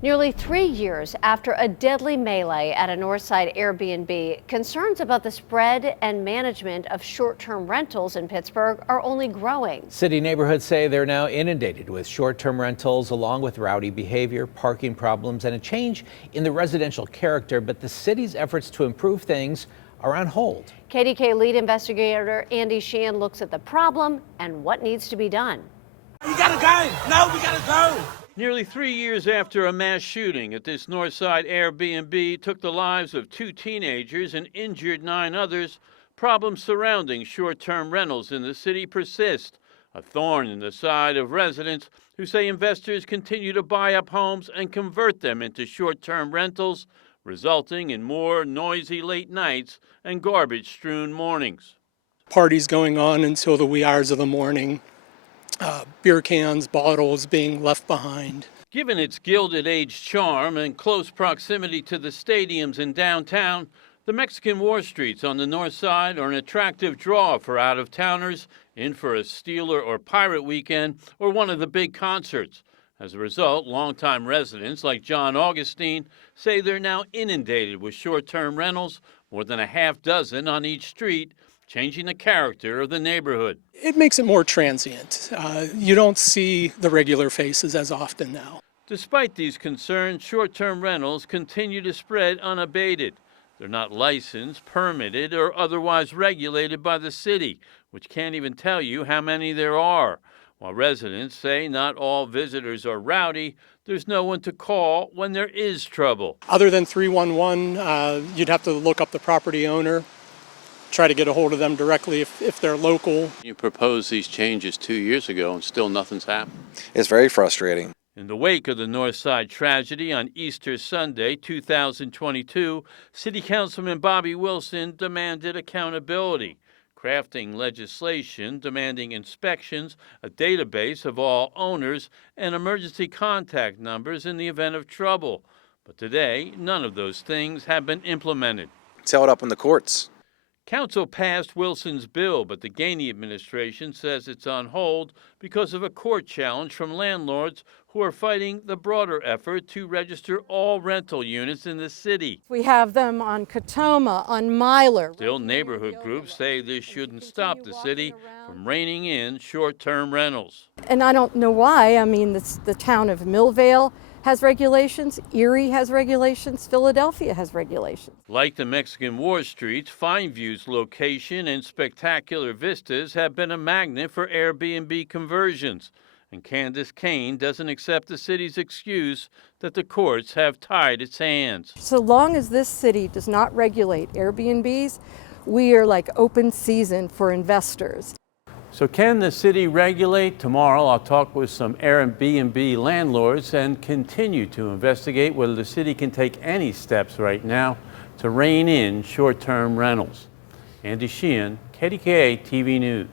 Nearly 3 years after a deadly melee at a North Side Airbnb, concerns about the spread and management of short-term rentals in Pittsburgh are only growing. City neighborhoods say they're now inundated with short-term rentals, along with rowdy behavior, parking problems, and a change in the residential character. But the city's efforts to improve things are on hold. KDKA lead investigator Sheehan looks at the problem and what needs to be done. We gotta go. No, we gotta go. Nearly 3 years after a mass shooting at this North Side Airbnb took the lives of 2 teenagers and injured 9 others, problems surrounding short-term rentals in the city persist, a thorn in the side of residents who say investors continue to buy up homes and convert them into short-term rentals, resulting in more noisy late nights and garbage-strewn mornings. Parties going on until the wee hours of the morning. Beer cans, bottles being left behind. Given its Gilded Age charm and close proximity to the stadiums in downtown, the Mexican War Streets on the north side are an attractive draw for out-of-towners in for a Steeler or Pirate weekend or one of the big concerts. As a result, longtime residents like John Augustine say they're now inundated with short-term rentals, more than a half dozen on each street, changing the character of the neighborhood. It makes it more transient. You don't see the regular faces as often now. Despite these concerns, short-term rentals continue to spread unabated. They're not licensed, permitted, or otherwise regulated by the city, which can't even tell you how many there are. While residents say not all visitors are rowdy, there's no one to call when there is trouble. Other than 311, you'd have to look up the property owner, try to get a hold of them directly if they're local. You proposed these changes 2 years ago and still nothing's happened. It's very frustrating. In the wake of the North Side tragedy on Easter Sunday, 2022, City Councilman Bobby Wilson demanded accountability, crafting legislation demanding inspections, a database of all owners, and emergency contact numbers in the event of trouble. But today, none of those things have been implemented. It's held up in the courts. Council passed Wilson's bill, but the Gainey administration says it's on hold because of a court challenge from landlords who are fighting the broader effort to register all rental units in the city. We have them on Katoma, on Myler. Still, neighborhood groups say this shouldn't stop the city from reining in short-term rentals. And I don't know why. I mean, the town of Millvale has regulations, Erie has regulations, Philadelphia has regulations. Like the Mexican War Streets, Fine View's location and spectacular vistas have been a magnet for Airbnb conversions. And Candace Kane doesn't accept the city's excuse that the courts have tied its hands. So long as this city does not regulate Airbnbs, we are like open season for investors. So can the city regulate? Tomorrow I'll talk with some Airbnb landlords and continue to investigate whether the city can take any steps right now to rein in short-term rentals. Sheehan, KDKA-TV News.